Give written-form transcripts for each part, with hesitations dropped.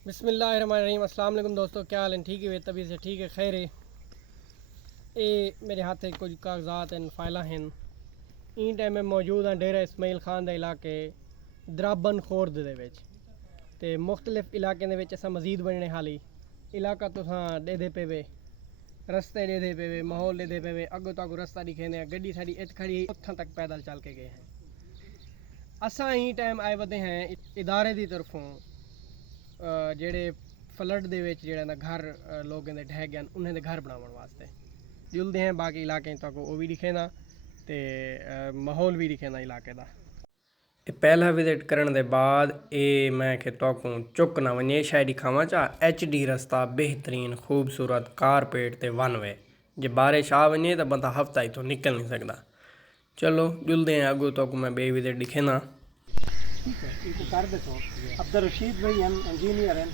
बिस्मिल्लाहिर्रहमानिर्रहीम। अस्सलाम वालेकुम दोस्तों, क्या हाल है? ठीक है, तभी से ठीक है, खैर है। ये मेरे हाथ में कुछ कागजात हैं, फाइलें हैं। इन टाइम में मौजूद हैं डेरा इस्माइल खान के इलाके द्राबन खोर्द दे विच ते मुख्तलिफ इलाके दे विच असां मजीद बनने हाली इलाका तुसां देदे पे वे रस्ते देदे पे वे माहौल देदे पे वे अगो तक रस्ता दिखे ने गड्डी साड़ी इत खड़ी उत्थां तक पैदल चल के गए हैं। असां ही टाइम आए वधे हैं इदारे की तरफों जेड़े फ्लड दे विच जेड़ा ना घर लोगों दे ढह गए उन्हें दे घर बनावन वास्ते जुलते हैं। बाकी इलाके तक वो भी दिखे ना ते माहौल भी दिखे ना इलाके दा। पहला विजिट करने के बाद ये मैं कि तो चुक ना वने शायद दिखावा चाह HD रस्ता बेहतरीन खूबसूरत कारपेट ते वन वे जे बारिश आ वने तो बंदा हफ्ता ही तो निकल नहीं सकता। चलो जुलते हैं अगो तो मैं बे विजिट दिखे ना। ठीक है, इनको कर देखो। अब्दुल रशीद भाई हैं, इंजीनियर हैं,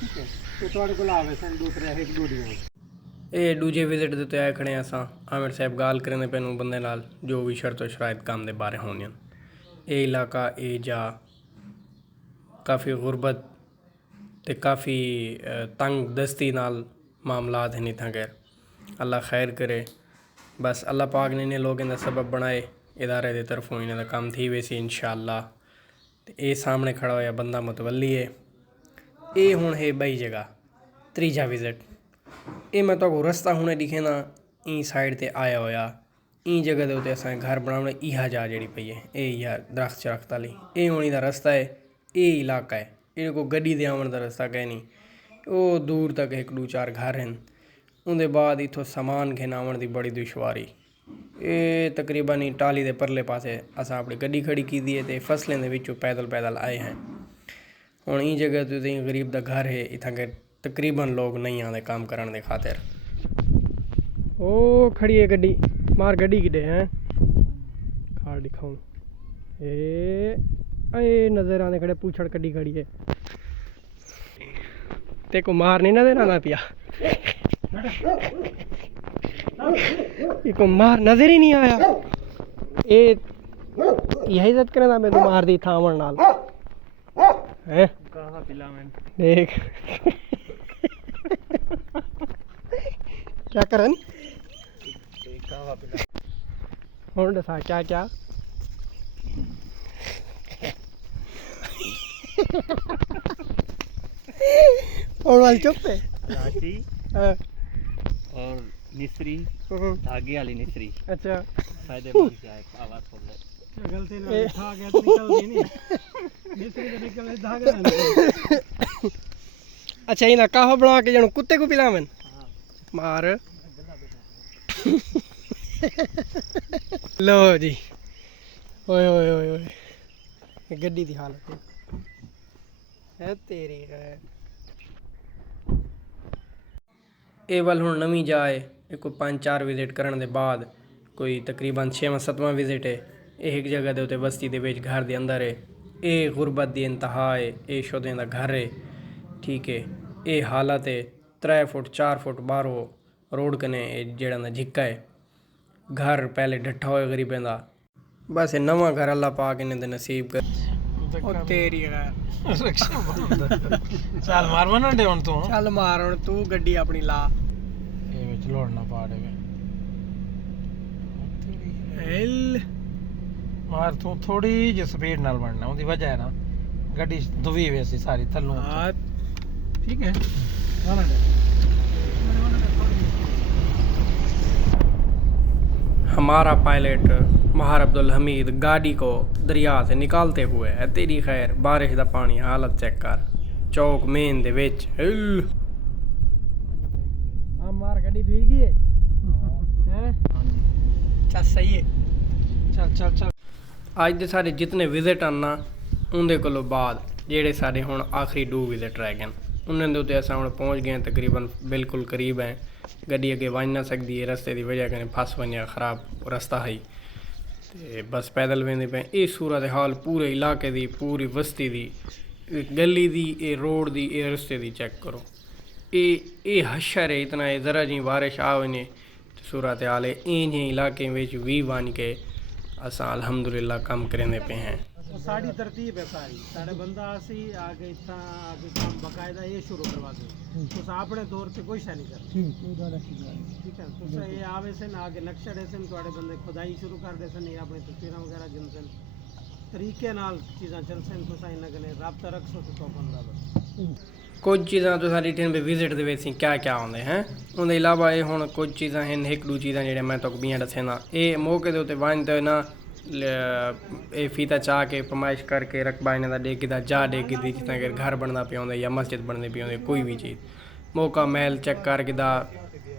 ठीक है, तो थोड़े को लावे सन दूसरे एक वीडियो ये दूजे विजिट दे आए खड़े असां आमिर साहब गाल करने पैनू बंदे नाल जो भी शर्त शराइत काम दे बारे होने। ये इलाका ये जा काफ़ी गुरबत ते काफ़ी तंग दस्ती नाल मामलात हैं इतना गैर अल्लाह खैर करे। बस अल्लाह पाक ने इन्हें लोगों का सबब बनाए इदारे की तरफों इन्हें काम थी वैसी इंशाअल्लाह। ये सामने खड़ा होया बंदा मुतवली है। ये हुण है बई जगह त्रीजा विजिट। ये मैं तो रस्ता हुणे दिखे ना ई साइड ते आया होया ई जगह के उत्ते असां घर बनाने इहा जा जड़ी पई है ये यार दरख्त शरख्त वाली ये होनी दा रस्ता है। ये इलाका है ये को गड्डी दे आवन दा रस्ता कह नहीं वो दूर तक एक दो चार घर हैं। उनके बाद इथों समान घेन आवन दी बड़ी दुश्वारी। ये तकरीबन ही टाली दे परले पासे असां अपनी गड्डी खड़ी की दी है ते फसलें दे विचों पैदल पैदल आए हैं। हुण ई जगह ते गरीब दा घर है इत्थां के तकरीबन लोग नहीं आते काम करने के खातिर। ओ खड़ी है गड्डी मार गड्डी किडे हैं खाड़ दिखाऊं ए नजर आने खड़े पूछड़ कड्डी खड़ी है ते को मार नहीं नजर आना पिया को मार नजर ही नहीं आया। ए यही इज्जत करना मैं तो मार दी थावण नाल हैं कहां पिला मैं देख क्या करन हुण दसा क्या क्या और वाल चुप है राशि और निसरी धागे वाली निसरी। अच्छा फायदेमंद क्या है आवाज खोल ले गलती ना खा गया तो निकल नहीं दूसरे से निकल धागा ना निकल। अच्छा इना काहो बना के जणो कुत्ते को पिलावन मार लो जी ओए ओए ओए ओए गड्डी दी हालत है तेरी है। ये वाल हुण नवीं जाए एक 5-4 विजिट करने के बाद कोई तकरीबन 6वां-7वां विजिट है। ये एक जगह के उत्ते बस्ती के विच घर के अंदर है। ये गुरबत की इंतहा है। ये शुद्धे का घर है ठीक है। ये हालत है 3 फुट 4 फुट बाहरों रोड कने जेड़ा ना झिक्का है घर पहले डट्ठा होए गरीबें का। बस ये नवा घर अल्लाह पाक इन्हें दे नसीब कर। ओ तेरी है रक्षा बंद चल मार वना दे हुन तू चल मार हुण तू गड्डी अपनी ला ये विच लोड़ना पाड़े वे हेल मार तू थोड़ी जी स्पीड नाल बढ़ना उदी वजह है ना गड्डी दुवी वैसी सारी थल्लों हां ठीक है वना दे हमारा पायलट महार अब्दुल हमीद गाड़ी को दरिया से निकालते हुए है तेरी खैर बारिश का पानी हालत चेक कर चौक मेन दे विच हिल हां मार गड्डी धुई गई है हैं चल सही है चल चल चल। अज दे सारे जितने विजिट आना उनके कोलों बाद जेड़े सारे हुण आखिरी 2 विजिट रह गए उन्होंने उत्ते असां हुण पहुँच गए तकरीबन बिल्कुल करीब है। गड्डी अगे वज ना सकती है रस्ते की वजह कने फस वने खराब रस्ता है ते बस पैदल वेंदे पे। ये सूरत हाल पूरे इलाके की पूरी बस्ती की गली की ये रोड की ये रस्ते की चेक करो। ये हशर है इतना ज़रा जी बारिश आ वने तो सूरत हाल है। इन इलाके में भी वन के असां अल्हम्दुलिल्लाह काम करेंदे पे हैं। साड़ी तरतीब है सारी साढ़े बंदा आसी आगे इतना आगे काम बकायदा ये शुरू करवा दे तो अपने तौर से कोई शा नहीं कर ठीक है तो ये आवे से ना आगे नक्शा दे सन थोड़े बंदे खुदाई शुरू कर दे सन या अपनी तस्वीरें वगैरह गिन सन तरीके नाल चीज़ां चल सन तो साइन लगने राब्ता रख सो तो बंदा बस ਕੁਝ ਚੀਜ਼ਾਂ ਤੋਂ ਸਾਡੀ ਟ੍ਰੇਨ 'ਤੇ ਵਿਜ਼ਿਟ ਦੇ ਵਿੱਚ ਕਿਆ ਕਿਆ ਆਉਂਦੇ ਹੈ ਉਹਦੇ ਇਲਾਵਾ ਇਹ ਹੁਣ ਕੁਝ ਚੀਜ਼ਾਂ ਹਨ ਇੱਕ ਦੋ ਚੀਜ਼ਾਂ ਜਿਹੜੇ ਮੈਂ ਤੁਹਾਨੂੰ ਬੀਆਂ ਦੱਸੇ ਨਾ ਇਹ ਮੌਕੇ ਦੇ ਉੱਤੇ ਵਾਂਝਦੇ ਨਾ ਇਹ ਫੀਤਾ ਚਾਹ ਕੇ ਪਮਾਇਸ਼ ਕਰਕੇ ਰਕਬਾ ਇਹਨਾਂ ਦਾ ਡੇਗੀ ਦਾ ਜਾ ਡੇਗੀ ਦੀ ਜਿੱਦਾਂ ਕਿ ਘਰ ਬਣਦਾ ਪਿਆ ਹੁੰਦਾ ਜਾਂ ਮਸਜਿਦ ਬਣਦੀ ਪਈ ਹੁੰਦੀ ਕੋਈ ਵੀ ਚੀਜ਼ ਮੌਕਾ ਮਹਿਲ ਚੈੱਕ ਕਰਕੇ ਦਾ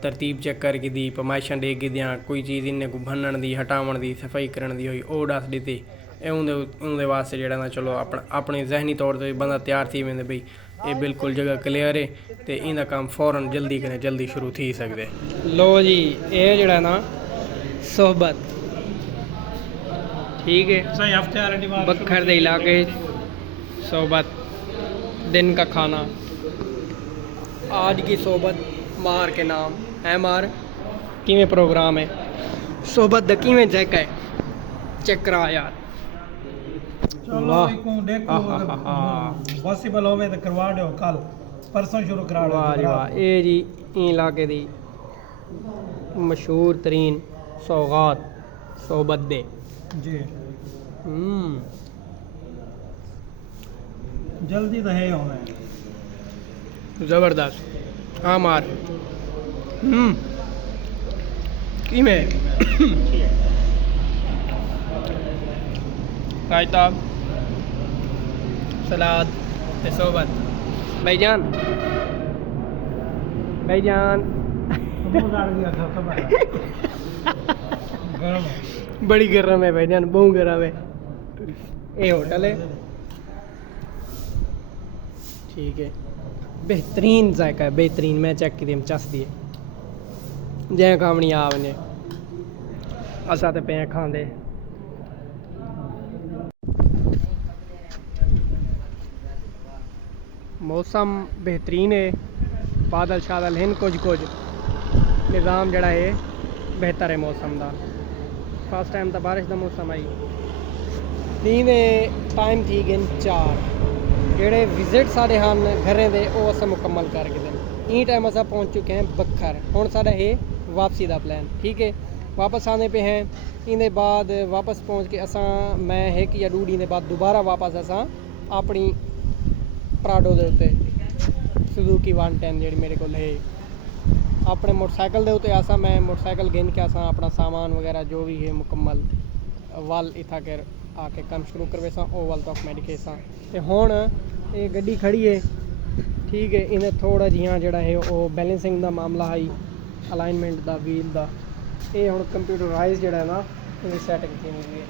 ਤਰਤੀਬ ਚੈੱਕ ਕਰਕੇ ਦੀ ਪਮਾਇਸ਼ਾਂ ਡੇਗੀ ਦੀਆਂ ਕੋਈ ਚੀਜ਼ ਇਹਨੇ ਕੋ ਭੰਨਣ ਦੀ ਹਟਾਉਣ ਦੀ ਸਫਾਈ ਕਰਨ ਦੀ ਹੋਈ ਉਹ ਦੱਸ ਦਿੱਤੀ ਇਹ ਉਹਦੇ ਵਾਸਤੇ ਜਿਹੜਾ ਨਾ ਚਲੋ ਆਪਣੇ ਜ਼ਹਿਨੀ ਤੌਰ 'ਤੇ ਬੰਦਾ ਤਿਆਰ ਥੀ वेंदे भई ये बिल्कुल जगह क्लियर है तो इनका काम फौरन जल्दी करें जल्दी शुरू थी सकते लो जी ये जड़ा ना सोहबत ठीक है सही हफ्ते वाले डिमांड बखर दे इलाके सोहबत दिन का खाना आज की सोहबत मार के नाम है मार किवें प्रोग्राम है सोहबत दा किवें चेक है चेक करा यार चलो को देखो पॉसिबल होवे तो करवा दो कल परसों शुरू करा दो वाह जी वाह ये जी इलाके दी मशहूर तरीन सौगात सोहबत दे जी जल्दी तो है होना ज़बरदस्त हाँ मार किमें रायता सलाद ते सोबत भाईजान बड़ी गर्म है भाईजान बहुत गर्म है ये होटल है ठीक है बेहतरीन जायका है बेहतरीन मैं चेक की चस दिए जै काम नहीं आ वने असा तो पे खांदे मौसम बेहतरीन है बादल शादल हैं कुछ निज़ाम जड़ा है बेहतर है मौसम का फर्स्ट टाइम तो बारिश का मौसम आई दिन टाइम थी गए 4 जेड़े विजिट साढ़े हैं घरें दे वो अस मुकम्मल करके दें ई टाइम अस पहुँच चुके हैं बखर हुण साढ़ा है वापसी का प्लान ठीक है वापस आने पे हैं इनके बाद वापस पहुँच के असा मैं एक या 2 दिन के बाद दोबारा वापस असा अपनी प्राडो दे उत्ते सुजुकी 110 जी मेरे को है अपने मोटरसाइकिल दे उत्ते आसा मैं मोटरसाइकिल गिन के आसा अपना सामान वगैरह जो भी है मुकम्मल वल इथा कर आके काम शुरू करवे सा ओ वल तक मैं दिखे सा ते हुण ये गड्डी खड़ी है ठीक है इन्हें थोड़ा जिहा जड़ा है वो बैलेंसिंग का मामला है अलाइनमेंट का व्हील का ये हुण कंप्यूटराइज जड़ा है ना ये सैटिंग थी हुई है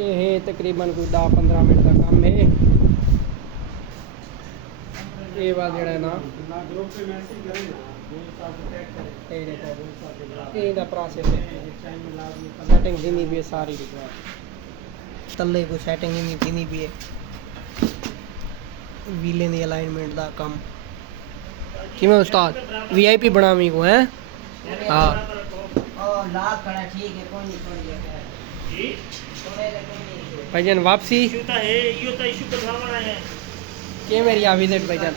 ये है तकरीबन कोई 10-15 मिनट का काम है ये बात जड़ा है ना ये प्रोसेस है सेटिंग देनी भी है सारी तले को सेटिंग देनी भी है व्हीलें की अलाइनमेंट का काम किवें उस्ताद वीआईपी बनावी को है हाँ भाईजान वापसी के मेरी आ विजिट भाईजान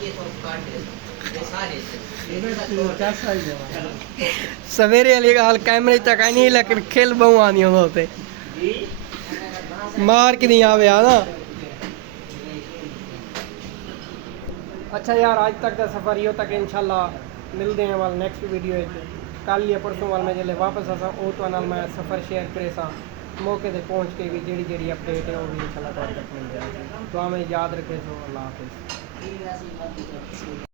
सवेरे वाली गाल कैमरे तक आई नहीं लेकिन खेल बहु आनी होते मार के नहीं आवे ना अच्छा यार आज तक का सफ़र यो तक इंशाल्लाह मिलते हैं वाल नेक्स्ट वीडियो कल या परसों वाल मैं जल्द वापस आसा ओ तो नाल मैं सफ़र शेयर करे सा मौके पे पहुँच के भी जी अपडेट है वो भी इंशाल्लाह तक मिल जाएगी तो हमें याद रखे सो अल्लाह हाफिज़।